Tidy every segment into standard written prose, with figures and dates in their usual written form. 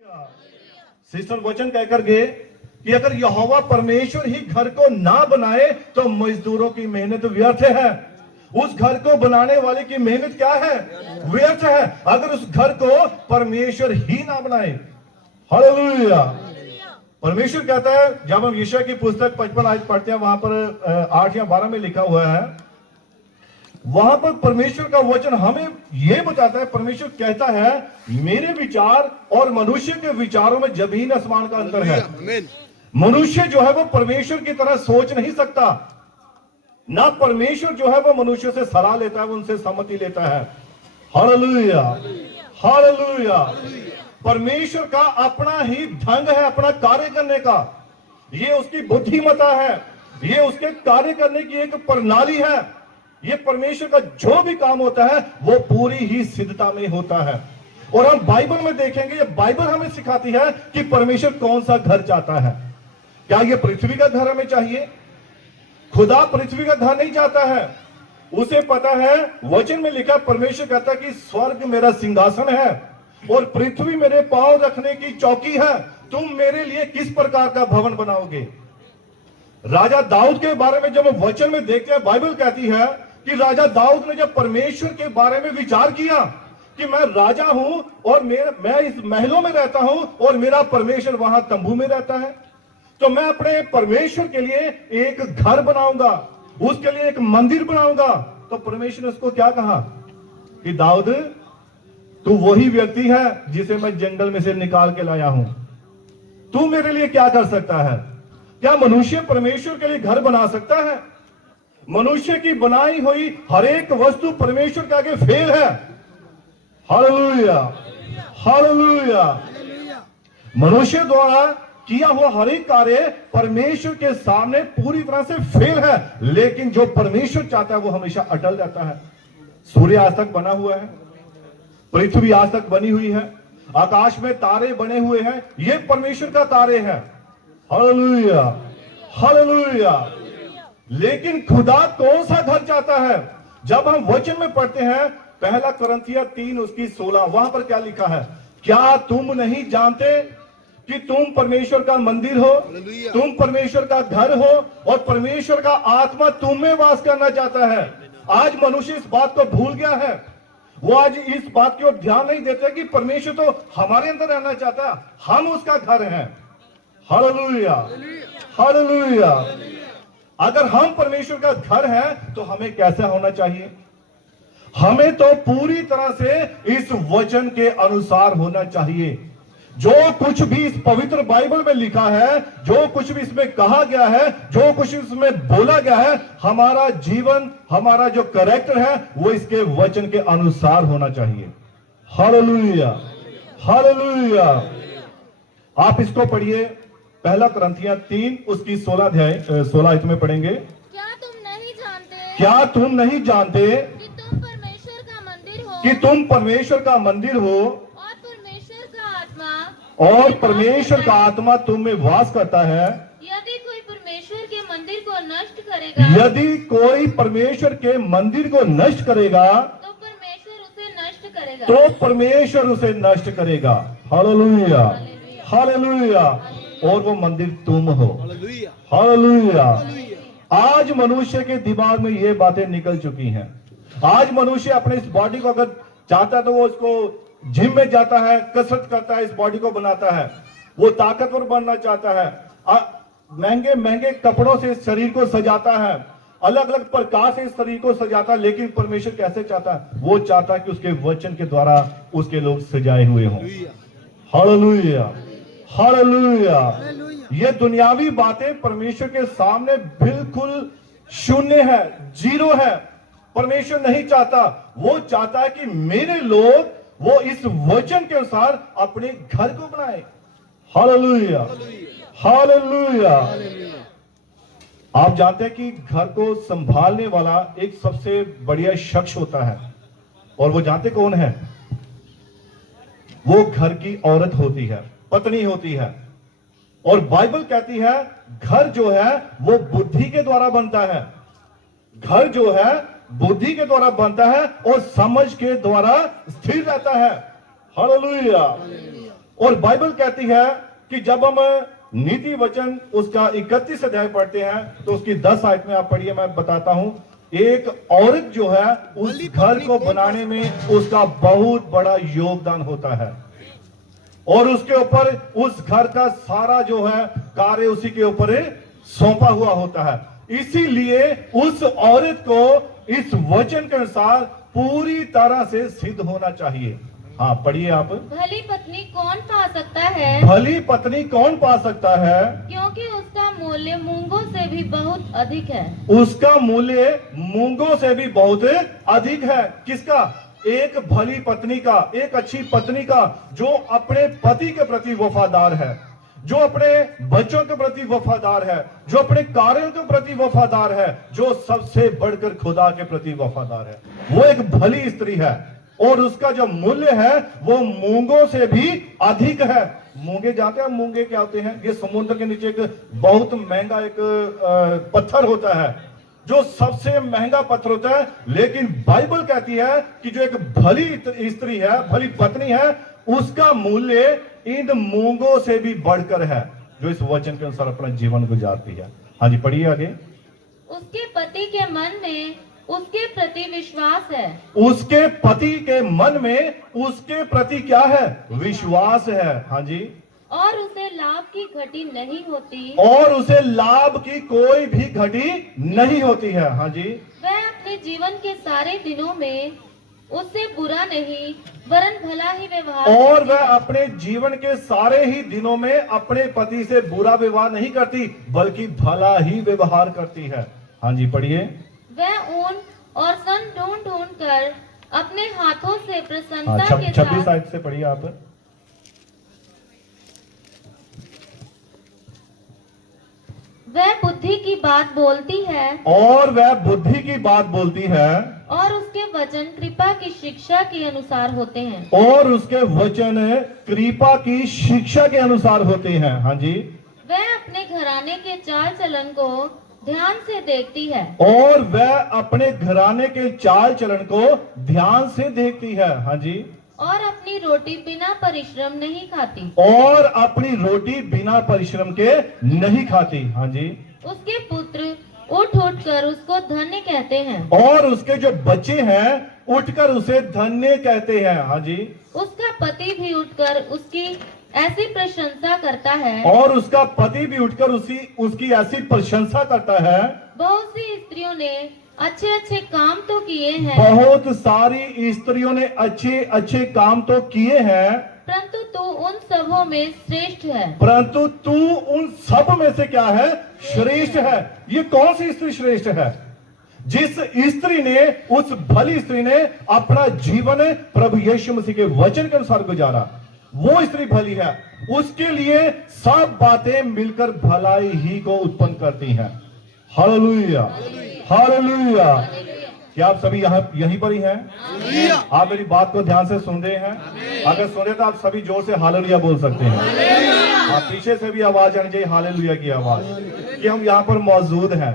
Sister वचन कहकर गए कि अगर यहोवा परमेश्वर ही घर को ना बनाए तो मजदूरों की मेहनत व्यर्थ है। उस घर को बनाने वाले की मेहनत क्या है? व्यर्थ है, अगर उस घर को परमेश्वर ही ना बनाए। हालेलुया। परमेश्वर कहता है, जब हम यशायाह की पुस्तक 55 आयत पढ़ते हैं, वहां पर 8 या 12 में लिखा हुआ है, वहां पर परमेश्वर का वचन हमें यह बताता है, परमेश्वर कहता है मेरे विचार और मनुष्य के विचारों में जमीन आसमान का अंतर है। मनुष्य जो है वो परमेश्वर की तरह सोच नहीं सकता, ना परमेश्वर जो है वो मनुष्य से सलाह लेता है, वो उनसे सम्मति लेता है। Hallelujah, hallelujah. परमेश्वर का अपना ही ढंग है अपना कार्य करने का, ये उसकी बुद्धिमता है, ये उसके कार्य करने की एक प्रणाली है। ये परमेश्वर का जो भी काम होता है वो पूरी ही सिद्धता में होता है। और हम बाइबल में देखेंगे, ये बाइबल हमें सिखाती है कि परमेश्वर कौन सा घर चाहता है। क्या ये पृथ्वी का घर हमें चाहिए? खुदा पृथ्वी का घर नहीं चाहता है, उसे पता है, वचन में लिखा, परमेश्वर कहता है कि स्वर्ग मेरा सिंहासन है और पृथ्वी मेरे पांव रखने की चौकी है। तुम मेरे लिए किस प्रकार का भवन बनाओगे? राजा दाऊद के बारे में जब हम वचन में देखते हैं, बाइबल कहती है कि राजा दाऊद ने जब परमेश्वर के बारे में विचार किया कि मैं राजा हूं और मैं इस महलों में रहता हूं और मेरा परमेश्वर वहां तंबू में रहता है, तो मैं अपने परमेश्वर के लिए एक घर बनाऊंगा, उसके लिए एक मंदिर बनाऊंगा। तो परमेश्वर ने उसको क्या कहा कि दाऊद, तू वही व्यक्ति है जिसे मैं जंगल में से निकाल के लाया हूं, तू मेरे लिए क्या कर सकता है? क्या मनुष्य परमेश्वर के लिए घर बना सकता है? मनुष्य की बनाई हुई हर एक वस्तु परमेश्वर के आगे फेल है। Hallelujah, hallelujah. मनुष्य द्वारा किया हुआ हर एक कार्य परमेश्वर के सामने पूरी तरह से फेल है, लेकिन जो परमेश्वर चाहता है वो हमेशा अटल रहता है। सूर्य आज तक बना हुआ है, पृथ्वी आज तक बनी हुई है, आकाश में तारे बने हुए हैं, ये परमेश्वर का कार्य है। Hallelujah, hallelujah. लेकिन खुदा कौन सा घर चाहता है? जब हम वचन में पढ़ते हैं, पहला कुरिन्थियों 3 उसकी 16, वहां पर क्या लिखा है? क्या तुम नहीं जानते कि तुम परमेश्वर का मंदिर हो, तुम परमेश्वर का घर हो और परमेश्वर का आत्मा तुम में वास करना चाहता है। आज मनुष्य इस बात को भूल गया है, वो आज इस बात की ओर ध्यान नहीं देते कि परमेश्वर तो हमारे अंदर रहना चाहता है, हम उसका घर हैं। Hallelujah, hallelujah. अगर हम परमेश्वर का घर हैं तो हमें कैसा होना चाहिए? हमें तो पूरी तरह से इस वचन के अनुसार होना चाहिए। जो कुछ भी इस पवित्र बाइबल में लिखा है, जो कुछ भी इसमें कहा गया है, जो कुछ इसमें बोला गया है, हमारा जीवन, हमारा जो कैरेक्टर है वो इसके वचन के अनुसार होना चाहिए। Hallelujah, hallelujah. आप इसको पढ़िए, पहला कुरिन्थियों 3 उसकी 16 आयत में पढ़ेंगे। क्या तुम नहीं जानते, क्या तुम नहीं जानते कि तुम परमेश्वर का मंदिर हो, कि तुम परमेश्वर का मंदिर हो और परमेश्वर का आत्मा, और परमेश्वर का आत्मा तुम में वास करता है? यदि कोई परमेश्वर के मंदिर को नष्ट करेगा, यदि कोई परमेश्वर के मंदिर को नष्ट करेगा तो परमेश्वर उसे नष्ट करेगा। तो परमेश्वर उसे नष्ट करेगा। Hallelujah, hallelujah. और वो मंदिर तुम हो। हालेलुया। आज मनुष्य के दिमाग में ये बातें निकल चुकी हैं। आज मनुष्य अपने इस बॉडी को अगर चाहता है तो वो इसको जिम में जाता है, कसरत करता है, इस बॉडी को बनाता है, वो ताकतवर बनना चाहता है, महंगे महंगे कपड़ों से इस शरीर को सजाता है, अलग अलग प्रकार से इस शरीर को सजाता है। लेकिन परमेश्वर कैसे चाहता है? वो चाहता है कि उसके वचन के द्वारा उसके लोग सजाए हुए हों। Hallelujah, hallelujah. ये दुनियावी बातें परमेश्वर के सामने बिल्कुल शून्य है, जीरो है। परमेश्वर नहीं चाहता, वो चाहता है कि मेरे लोग वो इस वचन के अनुसार अपने घर को बनाए। Hallelujah, hallelujah. आप जानते हैं कि घर को संभालने वाला एक सबसे बढ़िया शख्स होता है, और वो जानते कौन है? वो घर की औरत होती है, पत्नी होती है। और बाइबल कहती है घर जो है वो बुद्धि के द्वारा बनता है। घर जो है बुद्धि के द्वारा बनता है और समझ के द्वारा स्थिर रहता है। हालेलुया। और बाइबल कहती है कि जब हम नीति वचन उसका 31 अध्याय पढ़ते हैं तो उसकी 10 आयत में आप पढ़िए, मैं बताता हूं। एक औरत जो है उस घर को बनाने में उसका बहुत बड़ा योगदान होता है और उसके ऊपर उस घर का सारा जो है कार्य उसी के ऊपर सौंपा हुआ होता है। इसीलिए उस औरत को इस वचन के अनुसार पूरी तरह से सिद्ध होना चाहिए। हाँ पढ़िए आप। भली पत्नी कौन पा सकता है? भली पत्नी कौन पा सकता है? क्योंकि उसका मूल्य मूंगों से भी बहुत अधिक है। उसका मूल्य मूंगों से भी बहुत अधिक है। किसका? एक भली पत्नी का, एक अच्छी पत्नी का, जो अपने पति के प्रति वफादार है, जो अपने बच्चों के प्रति वफादार है, जो अपने कार्यों के प्रति वफादार है, जो सबसे बढ़कर खुदा के प्रति वफादार है, वो एक भली स्त्री है और उसका जो मूल्य है वो मूंगों से भी अधिक है। मूंगे जानते हैं मूंगे क्या होते हैं? ये समुद्र के नीचे एक बहुत महंगा एक पत्थर होता है, जो सबसे महंगा पत्थर होता है। लेकिन बाइबल कहती है कि जो एक भली स्त्री है, भली पत्नी है, उसका मूल्य इन मूंगों से भी बढ़कर है, जो इस वचन के अनुसार अपना जीवन गुजारती है। हाँ जी पढ़िए आगे। उसके पति के मन में उसके प्रति विश्वास है। उसके पति के मन में उसके प्रति क्या है? विश्वास है। हाँ जी। और उसे लाभ की घटी नहीं होती। और उसे लाभ की कोई भी घटी नहीं होती है। हाँ जी। वह अपने जीवन के सारे दिनों में उससे बुरा नहीं वरन भला ही व्यवहार। और वह अपने जीवन के सारे ही दिनों में अपने पति से बुरा व्यवहार नहीं करती, बल्कि भला ही व्यवहार करती है। हाँ जी पढ़िए। वह ऊन और सन ढूंढ ढूंढ कर अपने हाथों से प्रसन्नता के 26 साथ। आयत से पढ़िए आप। वह बुद्धि की बात बोलती है। और वह बुद्धि की बात बोलती है। और उसके वचन कृपा की शिक्षा के अनुसार होते हैं। और उसके वचन कृपा की शिक्षा के अनुसार होते हैं। हाँ जी। वह अपने घराने के चाल चलन को ध्यान से देखती है। और वह अपने घराने के चाल चलन को ध्यान से देखती है। हाँ जी। और अपनी रोटी बिना परिश्रम नहीं खाती। और अपनी रोटी बिना परिश्रम के नहीं खाती। हाँ जी। उसके पुत्र उठ उठ कर उसको धन्य कहते हैं। और उसके जो बच्चे हैं उठकर उसे धन्य कहते हैं। हाँ जी। उसका पति भी उठकर उसकी ऐसी प्रशंसा करता है। और उसका पति भी उठकर उसकी ऐसी प्रशंसा करता है। बहुत सी स्त्रियों ने अच्छे अच्छे काम तो किए हैं। बहुत सारी स्त्रियों ने अच्छे अच्छे काम तो किए हैं, परंतु तू उन सबों में श्रेष्ठ है। परंतु तू उन सब में से क्या है? श्रेष्ठ है। ये कौन सी स्त्री श्रेष्ठ है? जिस स्त्री ने, उस भली स्त्री ने अपना जीवन प्रभु यीशु मसीह के वचन के अनुसार गुजारा, वो स्त्री भली है। उसके लिए सब बातें मिलकर भलाई ही को उत्पन्न करती हैं। Hallelujah, hallelujah. क्या आप सभी यहीं पर ही हैं? आप मेरी बात को ध्यान से सुन रहे हैं? अगर सुन रहे तो आप सभी जोर से हालेलुया बोल सकते हैं। आप पीछे से भी आवाज आनी चाहिए, हालेलुया की आवाज, कि हम यहाँ पर मौजूद हैं।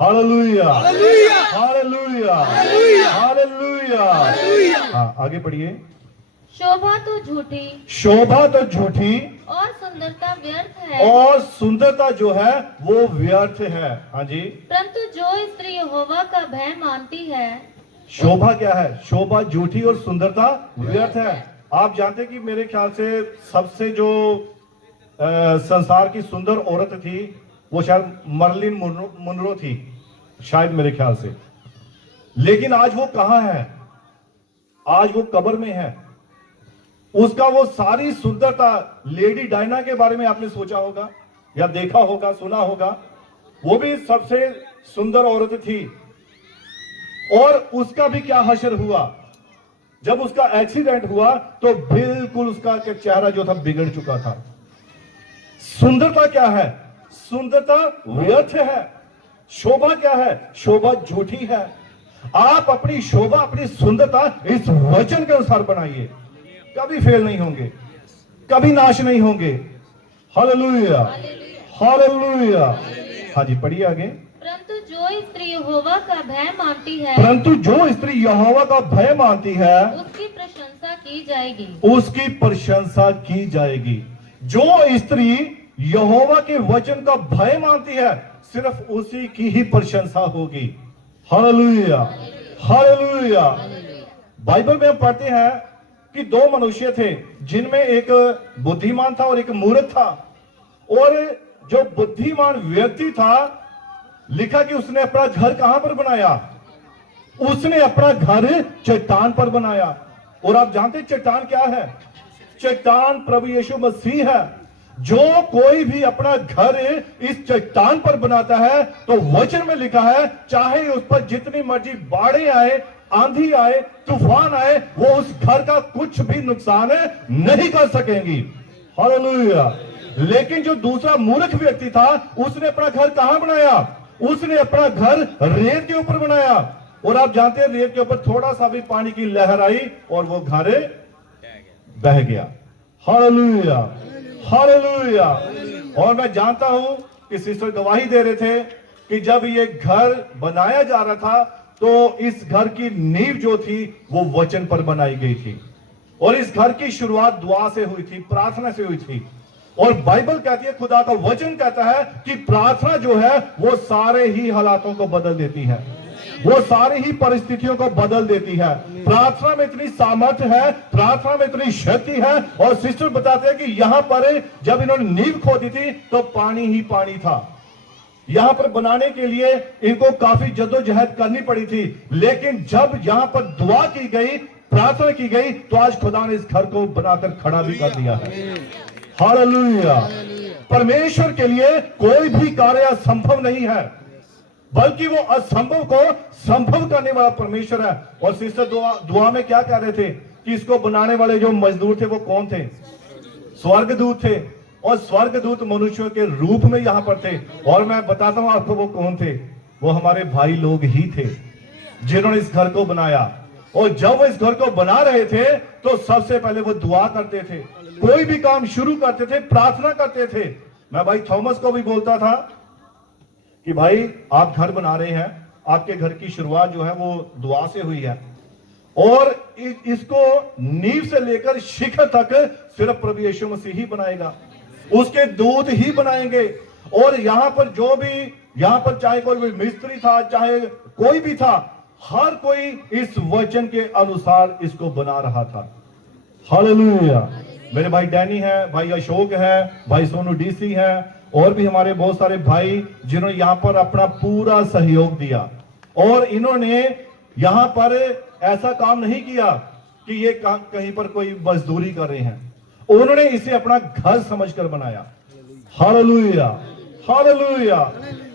Hallelujah, hallelujah, hallelujah. हाँ आगे पढ़िए। शोभा तो झूठी, शोभा तो झूठी और सुंदरता व्यर्थ है। और सुंदरता जो है वो व्यर्थ है। हाँ जी। परंतु जो स्त्री यहोवा का भय मानती है। शोभा क्या है? शोभा झूठी और सुंदरता व्यर्थ है। आप जानते हैं कि मेरे ख्याल से सबसे जो संसार की सुंदर औरत थी वो शायद मर्लिन मुनरो थी, शायद मेरे ख्याल से। लेकिन आज वो कहां है? आज वो कब्र में है। उसका वो सारी सुंदरता, लेडी डायना के बारे में आपने सोचा होगा या देखा होगा, सुना होगा। वो भी सबसे सुंदर औरत थी। और उसका भी क्या हश्र हुआ? जब उसका एक्सीडेंट हुआ तो बिल्कुल उसका चेहरा जो था बिगड़ चुका था। सुंदरता क्या है? सुंदरता व्यर्थ है। शोभा क्या है? शोभा झूठी है। आप अपनी शोभा, अपनी सुंदरता इस वचन के अनुसार बनाइए, कभी फेल नहीं होंगे, कभी नाश नहीं होंगे। Hallelujah, hallelujah. हाँ जी पढ़िए आगे। परंतु जो स्त्री यहोवा का भय मानती है, परंतु जो स्त्री यहोवा का भय मानती है, उसकी प्रशंसा प्रशंसा की जाएगी। उसकी प्रशंसा की जाएगी। जो स्त्री यहोवा के वचन का भय मानती है, सिर्फ उसी की ही प्रशंसा होगी। Hallelujah, hallelujah. बाइबल में हम पढ़ते हैं कि दो मनुष्य थे, जिनमें एक बुद्धिमान था और एक मूर्ख था। और जो बुद्धिमान व्यक्ति था, लिखा कि उसने अपना घर कहां पर बनाया? उसने अपना घर चट्टान पर बनाया। और आप जानते हैं चट्टान क्या है? चट्टान प्रभु यीशु मसीह है। जो कोई भी अपना घर इस चट्टान पर बनाता है, तो वचन में लिखा है, चाहे उस पर जितनी मर्जी बाढ़ें आए, आंधी आए, तूफान आए, वो उस घर का कुछ भी नुकसान नहीं कर सकेंगी। हालेलुया। लेकिन जो दूसरा मूर्ख व्यक्ति था, उसने अपना घर कहां बनाया? उसने अपना घर रेत के ऊपर बनाया। और आप जानते हैं, रेत के ऊपर थोड़ा सा भी पानी की लहर आई और वो घर बह गया। Hallelujah, hallelujah. और मैं जानता हूं कि सिस्टर गवाही दे रहे थे कि जब ये घर बनाया जा रहा था, तो इस घर की नींव जो थी वो वचन पर बनाई गई थी। और इस घर की शुरुआत दुआ से हुई थी, प्रार्थना से हुई थी। और बाइबल कहती है, खुदा का वचन कहता है कि प्रार्थना जो है वो सारे ही हालातों को बदल देती है, वो सारी ही परिस्थितियों को बदल देती है। प्रार्थना में इतनी सामर्थ्य है, प्रार्थना में इतनी शक्ति है। और सिस्टर बताते हैं कि यहां पर जब इन्होंने नींव खोदी थी, तो पानी ही पानी था। यहां पर बनाने के लिए इनको काफी जद्दोजहद करनी पड़ी थी। लेकिन जब यहां पर दुआ की गई, प्रार्थना की गई, तो आज खुदा ने इस घर को बनाकर खड़ा भी कर दिया है। हालेलुया। परमेश्वर के लिए कोई भी कार्य असंभव नहीं है, बल्कि वो असंभव को संभव करने वाला परमेश्वर है। और सिस्टर दुआ में क्या कह रहे थे कि इसको बनाने वाले जो मजदूर थे वो कौन थे? स्वर्गदूत थे। और स्वर्गदूत मनुष्यों के रूप में यहां पर थे। और मैं बताता हूं आपको वो कौन थे? वो हमारे भाई लोग ही थे, जिन्होंने इस घर को बनाया। और जब वो इस घर को बना रहे थे, तो सबसे पहले वो दुआ करते थे, कोई भी काम शुरू करते थे, प्रार्थना करते थे। मैं भाई थॉमस को भी बोलता था कि भाई आप घर बना रहे हैं, आपके घर की शुरुआत जो है वो दुआ से हुई है। और इसको नींव से लेकर शिखर तक सिर्फ प्रभु यीशु मसीह ही बनाएगा, उसके दूत ही बनाएंगे। और यहां पर जो भी, यहां पर चाहे कोई भी मिस्त्री था, चाहे कोई भी था, हर कोई इस वचन के अनुसार इसको बना रहा था। हालेलुया। मेरे भाई डैनी है, भाई अशोक है, भाई सोनू डीसी है, और भी हमारे बहुत सारे भाई जिन्होंने यहां पर अपना पूरा सहयोग दिया। और इन्होंने यहां पर ऐसा काम नहीं किया कि ये कहीं पर कोई मजदूरी कर रहे हैं, उन्होंने इसे अपना घर समझकर बनाया। Hallelujah, hallelujah.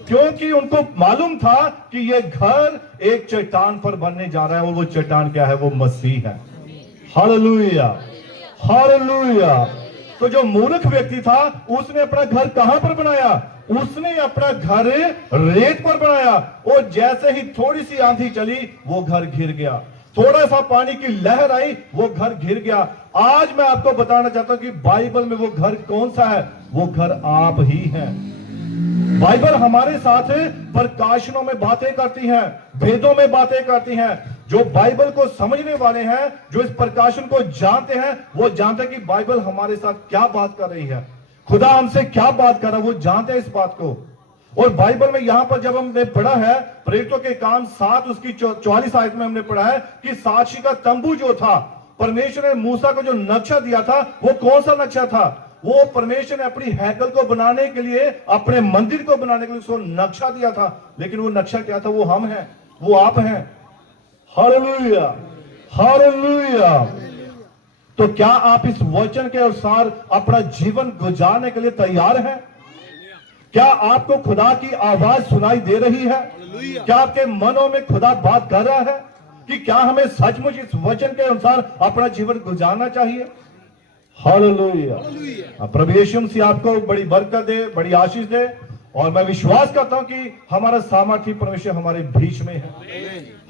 क्योंकि उनको मालूम था कि ये घर एक चट्टान पर बनने जा रहा है, और वो चट्टान क्या है? वो मसीह है। Hallelujah, hallelujah. तो जो मूर्ख व्यक्ति था, उसने अपना घर कहां पर बनाया? उसने अपना घर रेत पर बनाया। और जैसे ही थोड़ी सी आंधी चली, वो घर घिर गया। थोड़ा सा पानी की लहर आई, वो घर घिर गया। आज मैं आपको बताना चाहता हूं कि बाइबल में वो घर कौन सा है? वो घर आप ही हैं। बाइबल हमारे साथ प्रकाशनों में बातें करती है, भेदों में बातें करती है। जो बाइबल को समझने वाले हैं, जो इस प्रकाशन को जानते हैं, वो जानते हैं कि बाइबल हमारे साथ क्या बात कर रही है, खुदा हमसे क्या बात कर रहा है, वो जानते हैं इस बात को। और बाइबल में यहां पर जब हमने पढ़ा है, प्रेरितों के काम 7 उसकी 44 आयत में हमने पढ़ा है कि साक्षी का तंबू जो था, परमेश्वर ने मूसा को जो नक्शा दिया था, वो कौन सा नक्शा था? वो परमेश्वर ने अपनी हैकल को बनाने के लिए, अपने मंदिर को बनाने के लिए उसको नक्शा दिया था। लेकिन वो नक्शा क्या था? वो हम हैं, वो आप हैं। Hallelujah, hallelujah. तो क्या आप इस वचन के अनुसार अपना जीवन गुजारने के लिए तैयार हैं? क्या आपको खुदा की आवाज सुनाई दे रही है? क्या आपके मनों में खुदा बात कर रहा है कि क्या हमें सचमुच इस वचन के अनुसार अपना जीवन गुजारना चाहिए? हालेलुया। प्रभु यीशु मसीह आपको बड़ी बरकत दे, बड़ी आशीष दे। और मैं विश्वास करता हूं कि हमारा सामर्थ्य परमेश्वर हमारे बीच में है।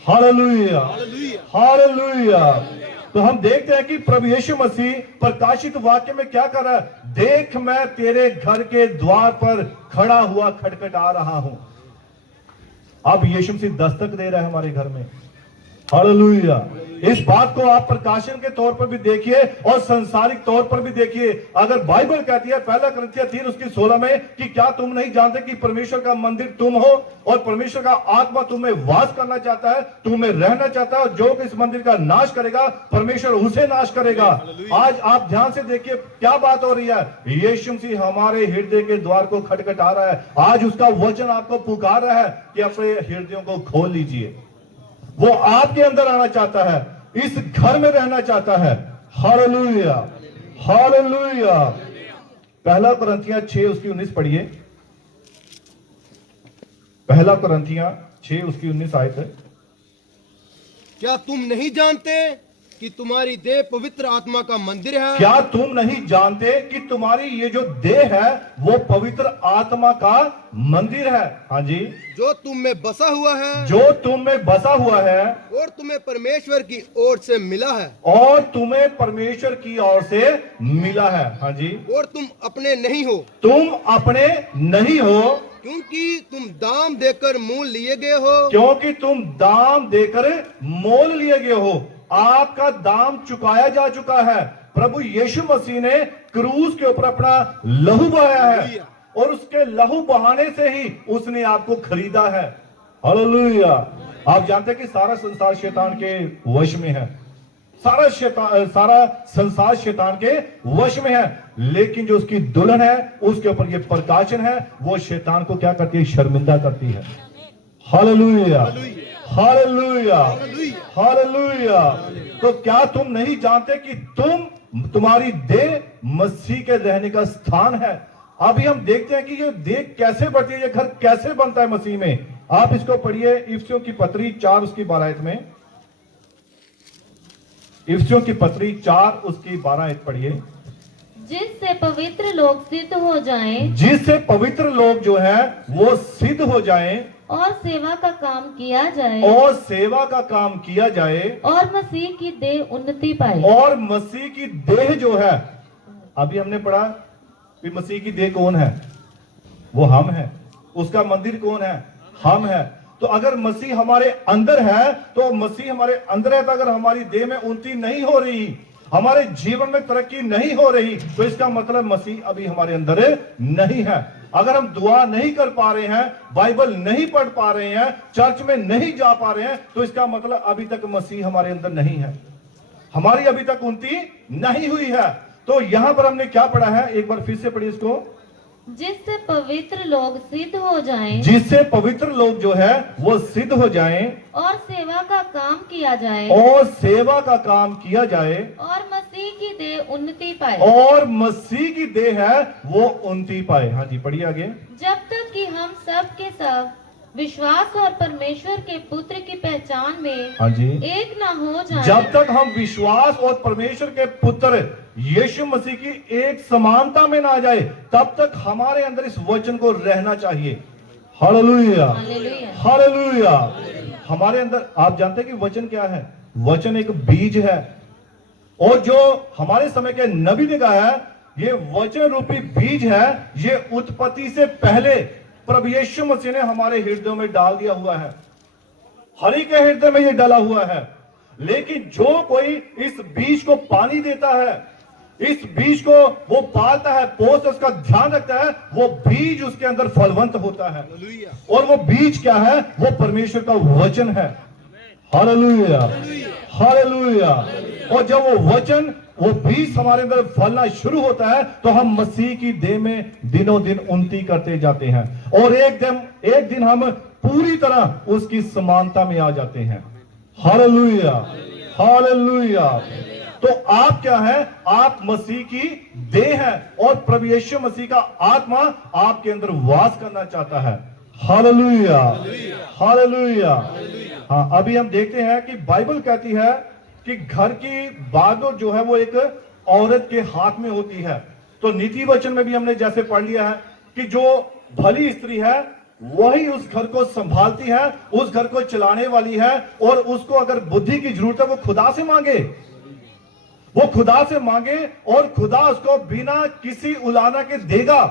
Hallelujah, hallelujah. तो हम देखते हैं कि प्रभु यीशु मसीह प्रकाशित वाक्य में क्या कर रहा है? देख, मैं तेरे घर के द्वार पर खड़ा हुआ खटखटा रहा हूं। अब यीशु मसीह दस्तक दे रहा है हमारे घर में। हालेलुया। इस बात को आप प्रकाशन के तौर पर भी देखिए और संसारिक तौर पर भी देखिए। अगर बाइबल कहती है 1 कुरिन्थियों 3:16 में कि क्या तुम नहीं जानते कि परमेश्वर का मंदिर तुम हो और परमेश्वर का आत्मा तुम्हें वास करना चाहता है, तुम्हें रहना चाहता है, और जो इस मंदिर का नाश करेगा परमेश्वर उसे नाश करेगा। आज आप ध्यान से देखिए क्या बात हो रही है। यीशु मसीह हमारे हृदय के द्वार को खटखटा रहा है। आज उसका वचन आपको पुकार रहा है कि अपने हृदयों को खोल लीजिए। वो आपके अंदर आना चाहता है, इस घर में रहना चाहता है। Hallelujah, hallelujah. 1 कुरिन्थियों 6:19 पढ़िए। 1 कुरिन्थियों 6:19 आयत है। क्या तुम नहीं जानते कि तुम्हारी देह पवित्र आत्मा का मंदिर है? क्या तुम नहीं जानते कि तुम्हारी ये जो देह है वो पवित्र आत्मा का मंदिर है? हाँ जी, जो तुम में बसा हुआ है, जो तुम में बसा हुआ है और तुम्हें परमेश्वर की ओर से मिला है, और तुम्हें परमेश्वर की ओर से मिला है। हाँ जी, और तुम अपने नहीं हो, तुम अपने नहीं हो, क्योंकि तुम दाम देकर मोल लिए गए हो। क्योंकि तुम दाम देकर मोल लिए गए हो। आपका दाम चुकाया जा चुका है। प्रभु यीशु मसीह ने क्रूस के ऊपर अपना लहू बहाया है और उसके लहू बहाने से ही उसने आपको खरीदा है। हालेलुया। आप जानते हैं कि सारा संसार शैतान के वश में है। सारा संसार शैतान के वश में है, लेकिन जो उसकी दुल्हन है उसके ऊपर ये प्रकाशन है, वो शैतान को क्या करती है? शर्मिंदा करती है। Hallelujah, hallelujah, hallelujah. तो क्या तुम नहीं जानते कि तुम्हारी देह मसीह के रहने का स्थान है? अभी हम देखते हैं कि ये देह कैसे बढ़ती है, ये घर कैसे बनता है मसीह में। आप इसको पढ़िए, इफिसियों की पत्री 4:12 में। इफिसियों की पत्री 4:12 पढ़िए। जिससे पवित्र लोग सिद्ध हो जाएं, जिससे पवित्र लोग जो है वो सिद्ध हो जाएं, और सेवा का काम किया जाए, और सेवा का काम किया जाए, और मसीह की देह उन्नति पाए। और मसीह की देह जो है, अभी हमने पढ़ा कि मसीह की देह कौन है? वो हम है। उसका मंदिर कौन है? हम है। तो अगर मसीह हमारे अंदर है, तो मसीह हमारे अंदर है, तो अगर हमारी देह में उन्नति नहीं हो रही, हमारे जीवन में तरक्की नहीं हो रही, तो इसका मतलब मसीह अभी हमारे अंदर नहीं है। अगर हम दुआ नहीं कर पा रहे हैं, बाइबल नहीं पढ़ पा रहे हैं, चर्च में नहीं जा पा रहे हैं, तो इसका मतलब अभी तक मसीह हमारे अंदर नहीं है, हमारी अभी तक उन्नति नहीं हुई है। तो यहां पर हमने क्या पढ़ा है? एक बार फिर से पढ़िए इसको। जिससे पवित्र लोग सिद्ध हो जाएं, जिससे पवित्र लोग जो है वो सिद्ध हो जाएं, और सेवा का काम किया जाए, और सेवा का काम किया जाए, और मसीह की देह उन्नति पाए। और मसीह की देह है वो उन्नति पाए। हाँ जी, पढ़िए आगे। जब तक कि हम सब के सब विश्वास और परमेश्वर के पुत्र की पहचान में हाँ जी, एक ना हो जाएं, जब तक हम विश्वास और परमेश्वर के पुत्र यीशु मसीह की एक समानता में ना आ जाए, तब तक हमारे अंदर इस वचन को रहना चाहिए। Hallelujah, hallelujah. हालेलुया। हमारे अंदर, आप जानते हैं कि वचन क्या है? वचन एक बीज है, और जो हमारे समय के नबी ने कहा है, ये वचन रूपी बीज है, ये उत्पत्ति से पहले प्रभु यीशु मसीह ने हमारे हृदयों में डाल दिया हुआ है। हरि के हृदय में ये डाला हुआ है। लेकिन जो कोई इस बीज को पानी देता है, इस बीज को वो पालता है, पोषता है, उसका ध्यान रखता है, वो बीज उसके अंदर फलवंत होता है। और वो बीज क्या है? वो परमेश्वर का वचन है। Hallelujah, hallelujah. और जब वो वचन, वो बीज हमारे अंदर फलना शुरू होता है, तो हम मसीह की देह में दिनों दिन उन्नति करते जाते हैं, और एक दिन हम पूरी तरह उसकी समानता में आ जाते हैं। Hallelujah, hallelujah. तो आप क्या है? आप मसीह की देह है, और प्रभु यीशु मसीह का आत्मा आपके अंदर वास करना चाहता है। Hallelujah, hallelujah. हाँ, अभी हम देखते हैं कि बाइबल कहती है कि घर की बागडोर जो है वो एक औरत के हाथ में होती है। तो नीति वचन में भी हमने जैसे पढ़ लिया है कि जो भली स्त्री है वही उस घर को संभालती है, उस घर को चलाने वाली है, और उसको अगर बुद्धि की जरूरत है वो खुदा से मांगे, वो खुदा से मांगे, और खुदा उसको बिना किसी उलाना के देगा,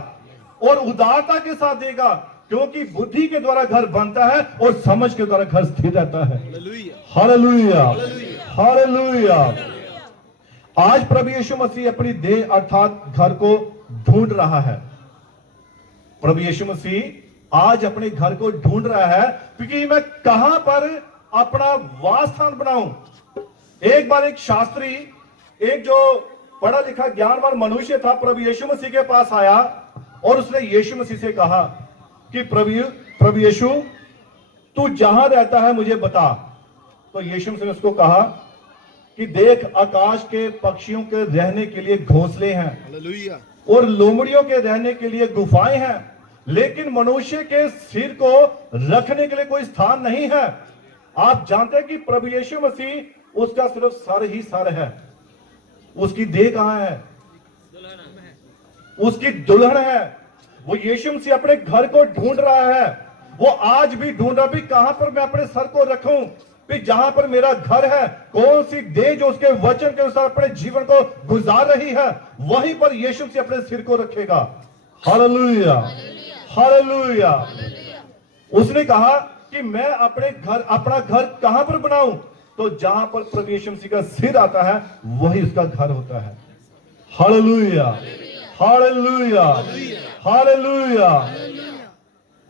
और उदारता के साथ देगा, क्योंकि बुद्धि के द्वारा घर बनता है और समझ के द्वारा घर स्थिर रहता है। Hallelujah, hallelujah. आज प्रभु यीशु मसीह अपनी देह अर्थात घर को ढूंढ रहा है। प्रभु यीशु मसीह आज अपने घर को ढूंढ रहा है क्योंकि मैं कहां पर अपना वास स्थान बनाऊं। एक बार एक शास्त्री, एक जो पढ़ा लिखा ज्ञानवान मनुष्य था, प्रभु यीशु मसीह के पास आया और उसने यीशु मसीह से कहा कि प्रभु यीशु, तू जहां रहता है मुझे बता। तो यीशु मसीह ने उसको कहा कि देख, आकाश के पक्षियों के रहने के लिए घोंसले हैं हालेलुया। और लोमड़ियों के रहने के लिए गुफाएं हैं, लेकिन मनुष्य के सिर को रखने के लिए कोई स्थान नहीं है। आप जानते हैं कि प्रभु यीशु मसीह उसका सिर्फ सर ही सर है, उसकी देह कहां है? उसकी दुल्हन है। वो यीशु मसीह अपने घर को ढूंढ रहा है। वो आज भी ढूंढ रहा भी कहां पर मैं अपने सर को रखूं, भी जहां पर मेरा घर है, कौन सी देह जो उसके वचन के अनुसार अपने जीवन को गुजार रही है, वहीं पर यीशु मसीह अपने सिर को रखेगा। Hallelujah, hallelujah. उसने कहा कि मैं अपना घर कहां पर बनाऊं? तो जहां पर प्रभु यीशु मसीह का सिर आता है वही उसका घर होता है। Hallelujah, hallelujah, hallelujah.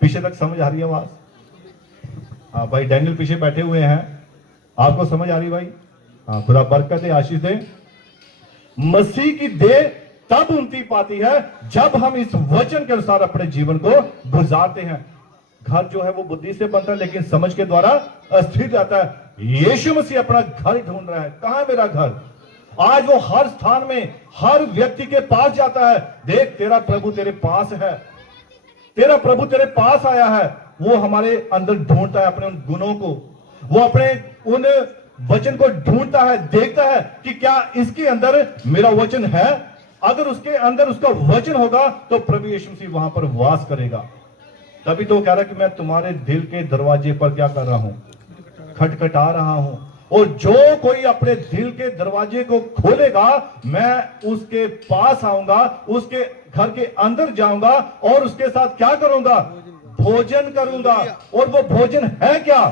पीछे तक समझ आ रही है आवाज? हाँ भाई, डैनियल पीछे बैठे हुए हैं, आपको समझ आ रही भाई? हाँ, खुदा बरकत है, आशीष दे। मसीह की देह तब उन्नति पाती है जब हम इस वचन के अनुसार अपने जीवन को गुजारते हैं। घर जो है वो बुद्धि से बनता है लेकिन समझ के द्वारा अस्थिर रहता है। यीशु मसीह अपना घर ढूंढ रहा है। कहां है मेरा घर? आज वो हर स्थान में हर व्यक्ति के पास जाता है। देख, तेरा प्रभु तेरे पास है, तेरा प्रभु तेरे पास आया है। वो हमारे अंदर ढूंढता है अपने उन गुणों को, वो अपने उन वचन को ढूंढता है, देखता है कि क्या इसके अंदर मेरा वचन है। अगर उसके अंदर उसका वचन होगा तो प्रभु यीशु मसीह वहां पर वास करेगा। तभी तो कह रहा है कि मैं तुम्हारे दिल के दरवाजे पर क्या कर रहा हूं? खटखटा रहा हूं, और जो कोई अपने दिल के दरवाजे को खोलेगा मैं उसके पास आऊंगा, उसके घर के अंदर जाऊंगा और उसके साथ क्या करूंगा? भोजन करूंगा। और वो भोजन है क्या?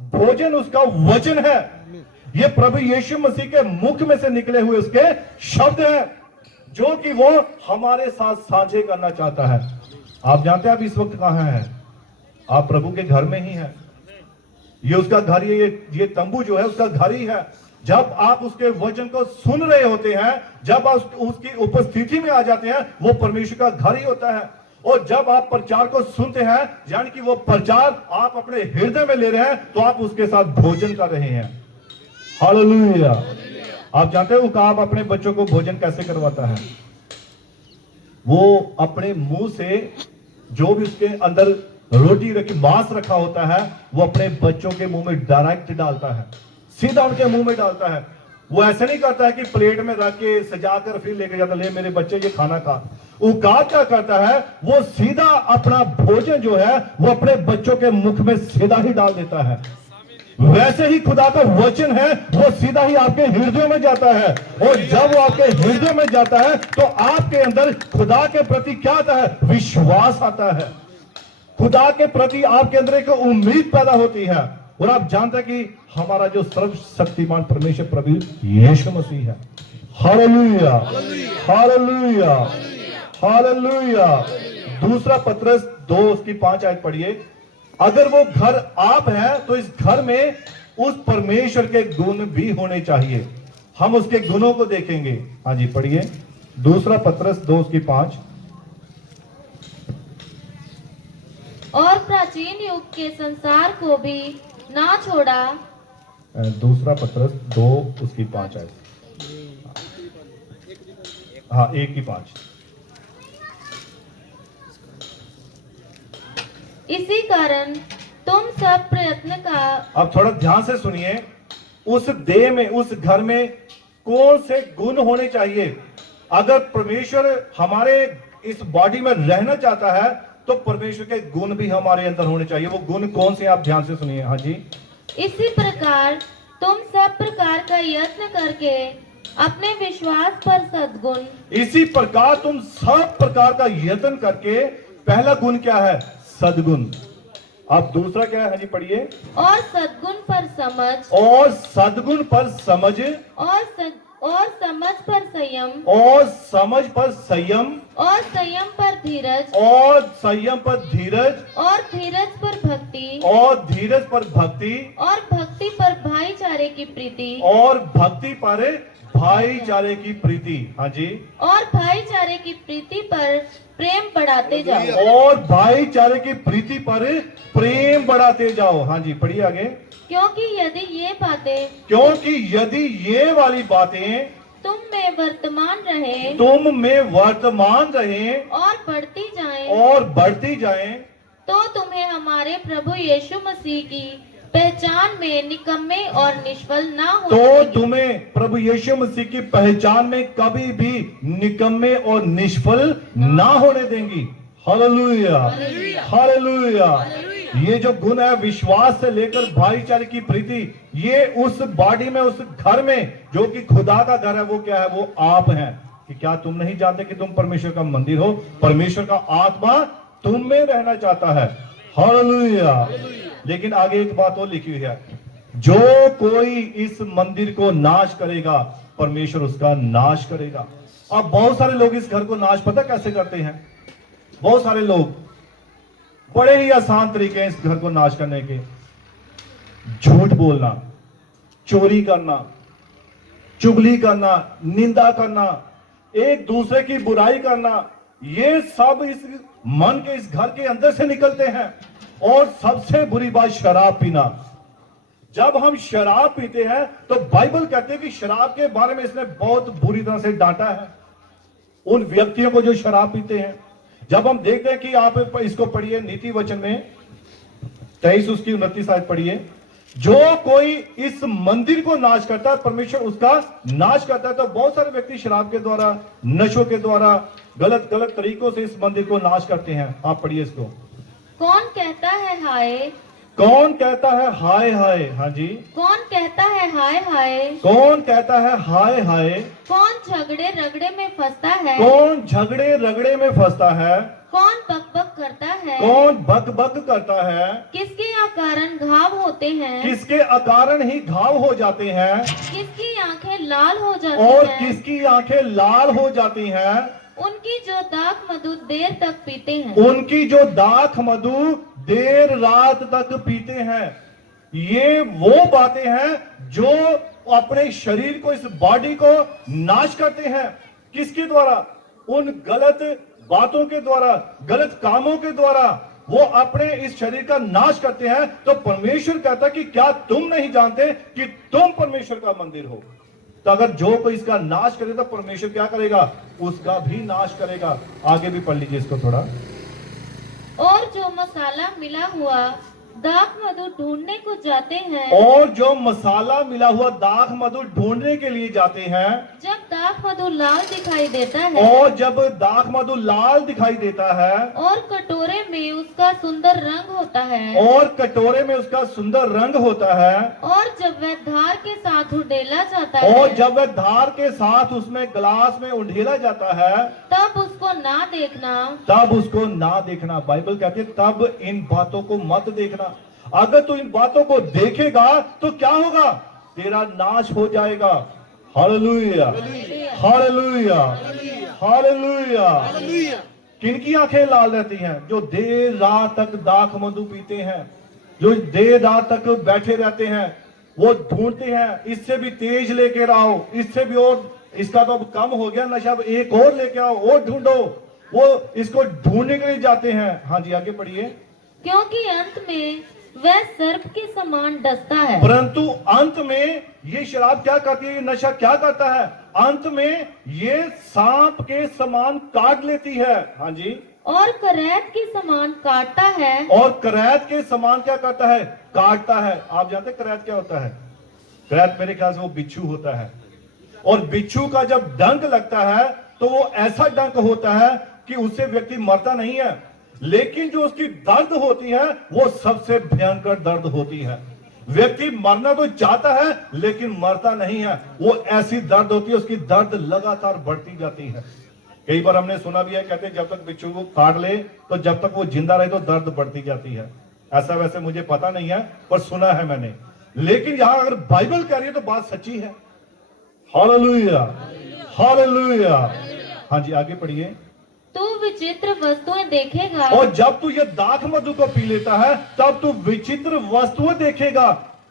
भोजन उसका वचन है। ये प्रभु यीशु मसीह के मुख में से निकले हुए उसके शब्द हैं जो कि वो हमारे साथ साझे करना चाहता है। आप जानते हैं आप इस वक्त कहां हैं? आप प्रभु के घर में ही हैं। ये उसका घर, ये तंबू जो है उसका घर ही है। जब आप उसके वचन को सुन रहे होते हैं, जब आप उसकी उपस्थिति में आ जाते हैं, वो परमेश्वर का घर ही होता है। और जब आप प्रचार को सुनते हैं, यानी कि वो प्रचार आप अपने हृदय में ले रहे हैं, तो आप उसके साथ भोजन कर रहे हैं। हालेलुया। आप जानते हो उकाब अपने बच्चों को भोजन कैसे करवाता है? वो अपने मुंह से जो भी उसके अंदर रोटी रखी, मांस रखा होता है, वो अपने बच्चों के मुंह में डायरेक्ट डालता है, सीधा उनके मुंह में डालता है। वो ऐसे नहीं करता है कि प्लेट में रख के सजाकर फिर लेके जाता, ले मेरे बच्चे ये खाना खा। उकाब क्या करता है? वो सीधा अपना भोजन जो है वो अपने बच्चों के मुख में सीधा ही डाल देता है। वैसे ही खुदा का वचन है, वो सीधा ही आपके हृदय में जाता है। और जब वो आपके हृदय में जाता है तो आपके अंदर खुदा के प्रति क्या आता है? विश्वास आता है। खुदा के प्रति आपके अंदर एक उम्मीद पैदा होती है। और आप जानते हैं कि हमारा जो सर्वशक्तिमान परमेश्वर प्रभु यीशु मसीह है। Hallelujah, hallelujah, hallelujah. दूसरा पत्रस 2 उसकी 5 आयत पढ़िए। अगर वो घर आप है तो इस घर में उस परमेश्वर के गुण भी होने चाहिए। हम उसके गुणों को देखेंगे। हाँ जी, पढ़िए। दूसरा पत्रस 2 उसकी 5। और प्राचीन युग के संसार को भी ना छोड़ा। दूसरा पत्रस 2 उसकी 5 आयत। हाँ, 1 की 5। इसी कारण तुम सब प्रयत्न का। अब थोड़ा ध्यान से सुनिए। उस देह में, उस घर में कौन से गुण होने चाहिए? अगर परमेश्वर हमारे इस बॉडी में रहना चाहता है तो परमेश्वर के गुण भी हमारे अंदर होने चाहिए। वो गुण कौन से? आप ध्यान से सुनिए। हाँ जी। इसी प्रकार तुम सब प्रकार का यत्न करके अपने विश्वास पर सद्गुण। इसी प्रकार तुम सब प्रकार का यत्न करके, पहला गुण क्या है? सद्गुण। अब दूसरा क्या है? हाँ जी पढ़िए। और सद्गुण पर समझ, और सद्गुण पर समझ, और समझ पर संयम, और समझ पर संयम, और संयम पर धीरज, और संयम पर धीरज, और धीरज पर भक्ति, और धीरज पर भक्ति, और भक्ति पर भाईचारे की प्रीति, और भक्ति पर भाईचारे की प्रीति। हाँ जी। और भाईचारे की प्रीति पर प्रेम बढ़ाते जाओ। और भाईचारे की प्रीति पर प्रेम बढ़ाते जाओ। हाँ जी पढ़िए आगे। क्योंकि यदि ये बातें क्योंकि यदि ये वाली बातें तुम में वर्तमान रहे तुम में वर्तमान रहे और बढ़ती जाएं, और बढ़ती जाएं, तो तुम्हें हमारे प्रभु यीशु मसीह की पहचान में निकम्मे और निष्फल ना हो तो तुम्हें प्रभु यीशु मसीह की पहचान में कभी भी निकम्मे और निष्फल ना होने देंगी। Hallelujah, hallelujah. ये जो गुण है विश्वास से लेकर भाईचारे की प्रीति, ये उस बॉडी में, उस घर में जो कि खुदा का घर है, वो क्या है? वो आप हैं। कि क्या तुम नहीं जानते कि तुम परमेश्वर का मंदिर हो? परमेश्वर का आत्मा तुम में रहना चाहता है। हालेलुया। लेकिन आगे एक बात और लिखी हुई है, जो कोई इस मंदिर को नाश करेगा परमेश्वर उसका नाश करेगा। अब बहुत सारे लोग इस घर को नाश पता कैसे करते हैं? बहुत सारे लोग बड़े ही आसान तरीके हैं इस घर को नाश करने के। झूठ बोलना, चोरी करना, चुगली करना, निंदा करना, एक दूसरे की बुराई करना, ये सब इस मन के, इस घर के अंदर से निकलते हैं। और सबसे बुरी बात शराब पीना। जब हम शराब पीते हैं तो बाइबल कहते हैं कि शराब के बारे में इसने बहुत बुरी तरह से डांटा है उन व्यक्तियों को जो शराब पीते हैं। जब हम देखते हैं कि आप इसको पढ़िए नीति वचन में 23 उसकी 29 आयत पढ़िए, जो कोई इस मंदिर को नाश करता है परमेश्वर उसका नाश करता है। तो बहुत सारे व्यक्ति शराब के द्वारा, नशों के द्वारा, गलत गलत तरीकों से इस मंदिर को नाश करते हैं। आप पढ़िए इसको। कौन कहता है हाय? कौन कहता है हाय हाय? हाँ जी। कौन कहता है हाय हाय? कौन कहता है हाय हाय? कौन झगड़े रगड़े में फंसता है? कौन झगड़े रगड़े में फंसता है? कौन बक बक करता है? कौन बक बक करता है? किसके अकारण घाव होते हैं? किसके अकारण ही घाव हो जाते हैं? किसकी आंखें लाल हो जाती और हैं? किसकी आंखें लाल हो जाती हैं? उनकी जो दाख मधु देर तक पीते हैं। उनकी जो दाख मधु देर रात तक पीते हैं। ये वो बातें हैं जो अपने शरीर को, इस बॉडी को नाश करते हैं। किसके द्वारा? उन गलत बातों के द्वारा, गलत कामों के द्वारा वो अपने इस शरीर का नाश करते हैं। तो परमेश्वर कहता है कि क्या तुम नहीं जानते कि तुम परमेश्वर का मंदिर हो? तो अगर जो कोई इसका नाश करे तो परमेश्वर क्या करेगा? उसका भी नाश करेगा। आगे भी पढ़ लीजिए इसको थोड़ा। और जो मसाला मिला हुआ दाख मधु ढूंढने को जाते हैं, और जो मसाला मिला हुआ दाख मधु ढूंढने के लिए जाते हैं, जब दाख मधु लाल दिखाई देता है, और जब दाख मधु लाल दिखाई देता है, और कटोरे में उसका सुंदर रंग होता है, और कटोरे में उसका सुंदर रंग होता है, और जब वह धार के साथ उंडेला जाता है, और जब वह धार के साथ उसमें ग्लास में उंडेला जाता है, तब उसको ना देखना। तब उसको ना देखना। बाइबल कहती है तब इन बातों को मत देखना। अगर तू इन बातों को देखेगा तो क्या होगा? तेरा नाश हो जाएगा। Hallelujah, hallelujah, hallelujah. किनकी आंखें लाल रहती हैं? जो देर रात तक दाख मधु पीते हैं, जो देर रात तक बैठे रहते हैं, वो ढूंढते हैं इससे भी तेज लेके आओ, इससे भी और, इसका तो अब कम हो गया नशा, अब एक और लेके आओ, और ढूंढो। वो इसको ढूंढने के लिए जाते हैं। हाँ जी आगे पढ़िए। क्योंकि अंत में वह सर्प के समान डसता है। परंतु अंत में ये शराब क्या करती है? ये नशा क्या करता है? अंत में ये सांप के समान काट लेती है। हाँ जी। और करैत के समान काटता है। और करैत के समान क्या करता है? काटता है। आप जानते हैं करैत क्या होता है? करैत मेरे ख्याल से वो बिच्छू होता है। और बिच्छू का जब डंक लगता है तो वो ऐसा डंक होता है कि उससे व्यक्ति मरता नहीं है, लेकिन जो उसकी दर्द होती है वो सबसे भयंकर दर्द होती है। व्यक्ति मरना तो चाहता है लेकिन मरता नहीं है। वो ऐसी दर्द होती है, उसकी दर्द लगातार बढ़ती जाती है। कई बार हमने सुना भी है, कहते हैं जब तक बिच्छू को काट ले तो जब तक वो जिंदा रहे तो दर्द बढ़ती जाती है। ऐसा वैसे मुझे पता नहीं है, पर सुना है मैंने। लेकिन यहां अगर बाइबल कह रही है तो बात सच्ची है। Hallelujah, hallelujah. हाँ जी, आगे पढ़िए। तू विचित्र वस्तुएं देखेगा और जब तू ये दाख मधु को पी लेता है तब तू विचित्र वस्तुएं देखेगा।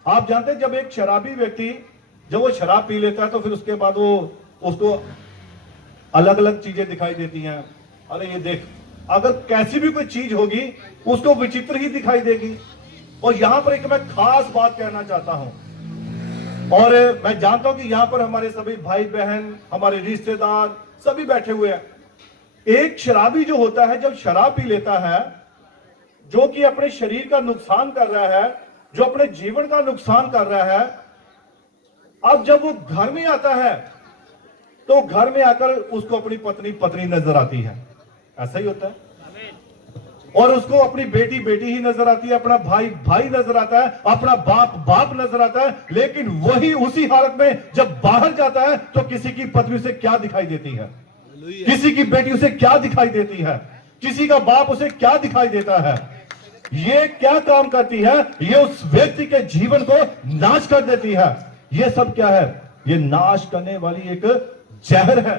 आप जानते हैं, जब एक शराबी व्यक्ति जब वो शराब पी लेता है तो फिर उसके बाद वो उसको अलग अलग चीजें दिखाई देती हैं। अरे ये देख, अगर कैसी भी कोई चीज होगी उसको विचित्र ही दिखाई देगी। और यहां पर एक मैं खास बात कहना चाहता हूं, और मैं जानता हूं कि यहां पर हमारे सभी भाई बहन, हमारे रिश्तेदार सभी बैठे हुए हैं। एक शराबी जो होता है, जब शराब पी लेता है, जो कि अपने शरीर का नुकसान कर रहा है, जो अपने जीवन का नुकसान कर रहा है, अब जब वो घर में आता है तो घर में आकर उसको अपनी पत्नी पत्नी नजर आती है। ऐसा ही होता है। और उसको अपनी बेटी बेटी ही नजर आती है, अपना भाई भाई नजर आता है, अपना बाप बाप नजर आता है। लेकिन वही उसी हालत में जब बाहर जाता है तो किसी की पत्नी उसे क्या दिखाई देती है, किसी की बेटी उसे क्या दिखाई देती है, किसी का बाप उसे क्या दिखाई देता है। ये क्या काम करती है? ये उस व्यक्ति के जीवन को नाश कर देती है। ये सब क्या है? ये नाश करने वाली एक जहर है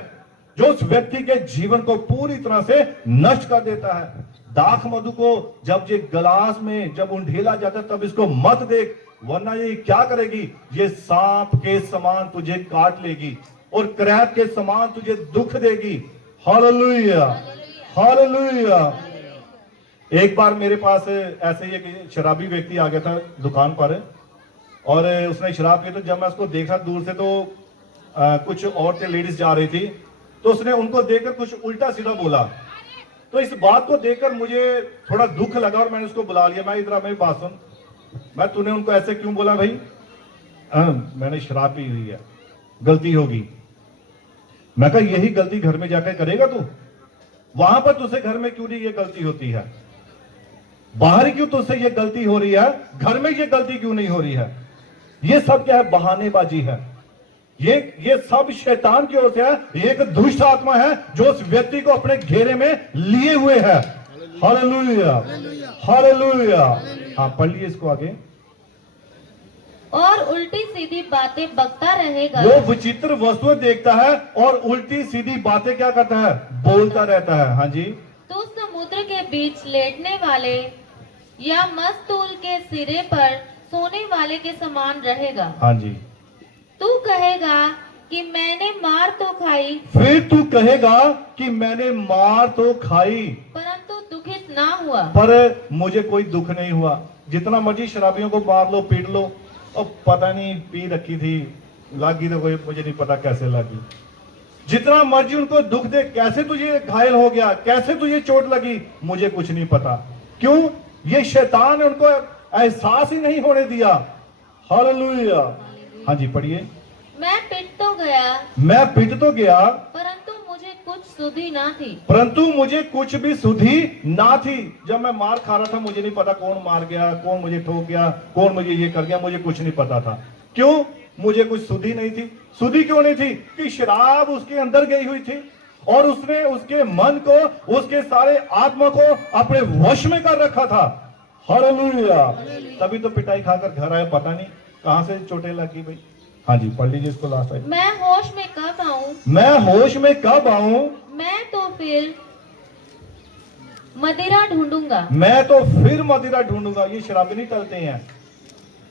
जो उस व्यक्ति के जीवन को पूरी तरह से नष्ट कर देता है। दाख मधु को जब ये गिलास में जब उंडेला जाता है तब इसको मत देख, वरना ये क्या करेगी? ये सांप के समान तुझे काट लेगी और करैत के समान तुझे दुख देगी। Hallelujah, hallelujah. एक बार मेरे पास ऐसे ही एक शराबी व्यक्ति आ गया था दुकान पर, और उसने शराब पी। तो जब मैं उसको देखा दूर से तो कुछ औरतें लेडीज जा रही थी, तो उसने उनको देखकर कुछ उल्टा सीधा बोला। तो इस बात को देखकर मुझे थोड़ा दुख लगा और मैंने उसको बुला लिया। मैं इधर, मेरी बात सुन, मैं तूने उनको ऐसे क्यों बोला भाई? मैंने शराब पी हुई है, गलती होगी। मैं कहा यही गलती घर में जाकर करेगा तू? वहां पर तुझसे घर में क्यों नहीं ये गलती होती है? बाहर क्यों तुझसे ये गलती हो रही है? घर में ये गलती क्यों नहीं हो रही है? ये सब क्या है? बहानेबाजी है। ये सब शैतान की ओर से है। ये एक दुष्ट आत्मा है जो उस व्यक्ति को अपने घेरे में लिए हुए है। Hallelujah, hallelujah. हाँ, पढ़ लिए इसको आगे। और उल्टी सीधी बातें बकता रहेगा। वो विचित्र वस्तुएं देखता है और उल्टी सीधी बातें क्या करता है? बोलता रहता है। हाँ जी। तू समुद्र के बीच लेटने वाले या मस्तूल के सिरे पर सोने वाले के समान रहेगा। हाँ जी। तू कहेगा कि मैंने मार तो खाई, फिर तू कहेगा कि मैंने मार तो खाई, परंतु दुखित ना हुआ। पर मुझे कोई दुख नहीं हुआ। जितना मर्जी शराबियों को मार लो, पीट लो, और पता नहीं पी रखी थी, लगी तो कोई मुझे नहीं पता कैसे लगी। जितना मर्जी उनको दुख दे, कैसे तुझे घायल हो गया, कैसे तुझे चोट लगी, मुझे कुछ नहीं पता। क्यों? ये शैतान ने उनको एहसास ही नहीं होने दिया। हालेलुया। हाँ जी, पढ़िए। मैं पिट तो गया, मैं पिट तो गया, परंतु मुझे कुछ सुधि ना थी। परंतु मुझे कुछ भी सुधि ना थी। जब मैं मार खा रहा था मुझे नहीं पता कौन मार गया, कौन मुझे ठोक गया, कौन मुझे ये कर गया, मुझे कुछ नहीं पता था। क्यों? मुझे कुछ सुधि नहीं थी। सुधि क्यों नहीं थी? कि शराब उसके अंदर गई हुई थी और उसने उसके मन को, उसके सारे आत्मा को अपने वश में कर रखा था। हालेलुया। तभी तो पिटाई खाकर घर आया, पता नहीं कहां से चोटें लगी भाई। हाँ जी, पढ़ लीजिए इसको लास्ट टाइम। मैं होश में कब आऊं, मैं होश में कब आऊं, मैं तो फिर मदिरा ढूंढूंगा। मैं तो फिर मदिरा ढूंढूंगा। ये शराबी नहीं टलते हैं।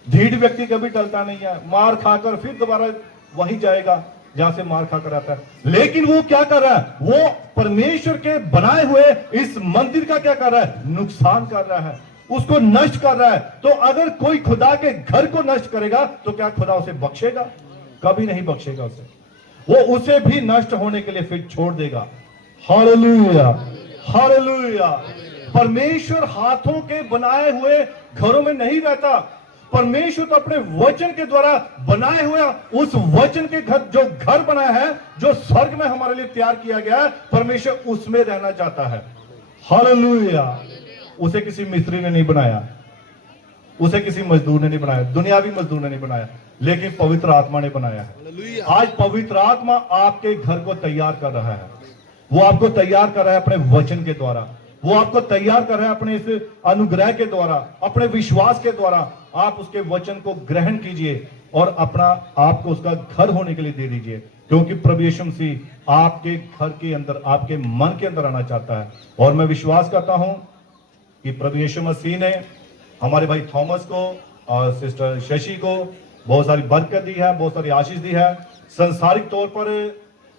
ढीठ व्यक्ति कभी टलता नहीं है। मार खाकर फिर दोबारा वहीं जाएगा जहां से मार खाकर आता है। लेकिन वो क्या कर रहा है? वो परमेश्वर के बनाए हुए इस मंदिर का क्या कर रहा है? नुकसान कर रहा है, उसको नष्ट कर रहा है। तो अगर कोई खुदा के घर को नष्ट करेगा तो क्या खुदा उसे बख्शेगा? कभी नहीं बख्शेगा उसे। वो उसे भी नष्ट होने के लिए फिर छोड़ देगा। Hallelujah, hallelujah. परमेश्वर हाथों के बनाए हुए घरों में नहीं रहता। परमेश्वर तो अपने वचन के द्वारा बनाए हुए उस वचन के घर, जो घर बनाया है, जो स्वर्ग में हमारे लिए तैयार किया गया है, परमेश्वर उसमें रहना चाहता है। हालेलुया। उसे किसी मिस्त्री ने नहीं बनाया, उसे किसी मजदूर ने नहीं बनाया, दुनियावी मजदूर ने नहीं बनाया, लेकिन पवित्र आत्मा ने बनाया है। आज पवित्र आत्मा आपके घर को तैयार कर रहा है। वो आपको तैयार कर रहा है अपने वचन के द्वारा। वो आपको तैयार कर रहा है अपने इस अनुग्रह के द्वारा, अपने विश्वास के द्वारा। आप उसके वचन को ग्रहण कीजिए और अपना आपको उसका घर होने के लिए दे दीजिए, क्योंकि प्रभु यीशु मसीह आपके घर के अंदर, आपके मन के अंदर आना चाहता है। और मैं विश्वास करता हूं कि प्रभु यीशु मसीह ने हमारे भाई थॉमस को और सिस्टर शशि को बहुत सारी बरकत दी है, बहुत सारी आशीष दी है। संसारिक तौर पर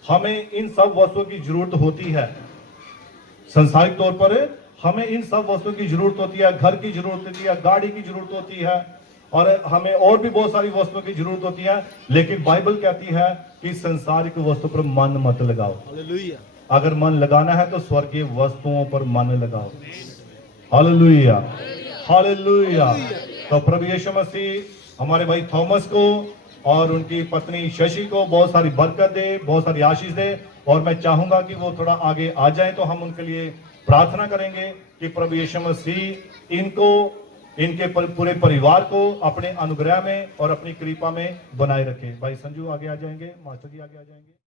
हमें इन सब वस्तुओं की जरूरत होती है, संसारिक तौर पर हमें इन सब वस्तुओं की जरूरत होती है, घर की जरूरत होती है, गाड़ी की जरूरत होती है, और हमें और भी बहुत सारी वस्तुओं की जरूरत होती है। लेकिन बाइबल कहती है कि संसारिक वस्तु पर मन मत लगाओ। हालेलुया। अगर मन लगाना है तो स्वर्गीय वस्तुओं पर मन लगाओ। Hallelujah, hallelujah. तो प्रभु यीशु मसीह हमारे भाई थॉमस को और उनकी पत्नी शशि को बहुत सारी बरकत दे, बहुत सारी आशीष दे। और मैं चाहूंगा कि वो थोड़ा आगे आ जाए तो हम उनके लिए प्रार्थना करेंगे कि प्रभु यीशु मसीह इनको, इनके पूरे परिवार को अपने अनुग्रह में और अपनी कृपा में बनाए रखे। भाई संजू आगे आ जाएंगे, मास्टर जी आगे आ जाएंगे।